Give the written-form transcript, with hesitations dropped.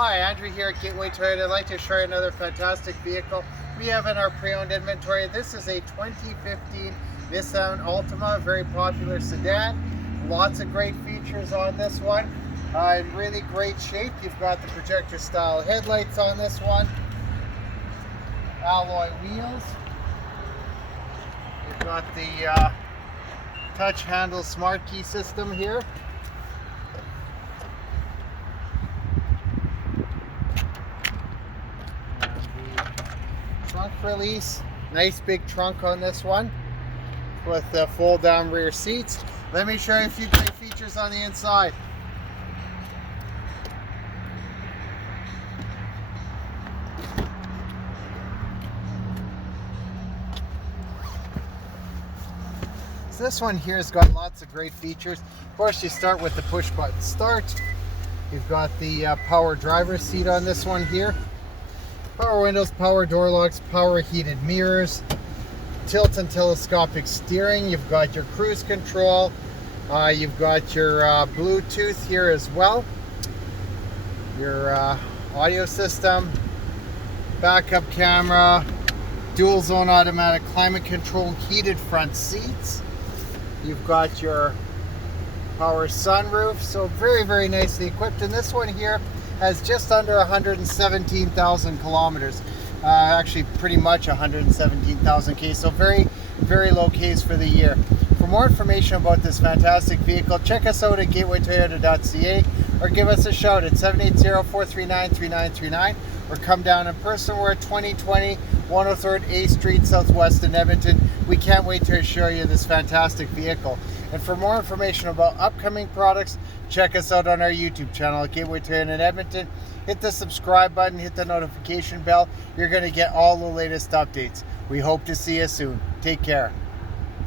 Hi, Andrew here at Gateway Toyota. I'd like to show you another fantastic vehicle we have in our pre-owned inventory. This is a 2015 Nissan Altima, very popular sedan. Lots of great features on this one. In really great shape. You've got the projector style headlights on this one. Alloy wheels. You've got the touch handle smart key system here. Trunk release, nice big trunk on this one with fold down rear seats. Let me show you a few great features on the inside. So this one here has got lots of great features. Of course, you start with the push button start. You've got the power driver's seat on this one here. Power windows, power door locks, power heated mirrors, tilt and telescopic steering. You've got your cruise control. You've got your Bluetooth here as well. Your audio system, backup camera, dual zone automatic climate control, heated front seats. You've got your power sunroof. So very, very nicely equipped. And this one here has just under 117,000 kilometers. Actually pretty much 117,000 Ks, so very, very low Ks for the year. For more information about this fantastic vehicle, check us out at gatewaytoyota.ca or give us a shout at 780-439-3939 or come down in person. We're at 2020 103rd A Street Southwest in Edmonton. We can't wait to show you this fantastic vehicle. And for more information about upcoming products, check us out on our YouTube channel at Gateway Toyota in Edmonton. Hit the subscribe button, hit the notification bell. You're going to get all the latest updates. We hope to see you soon. Take care.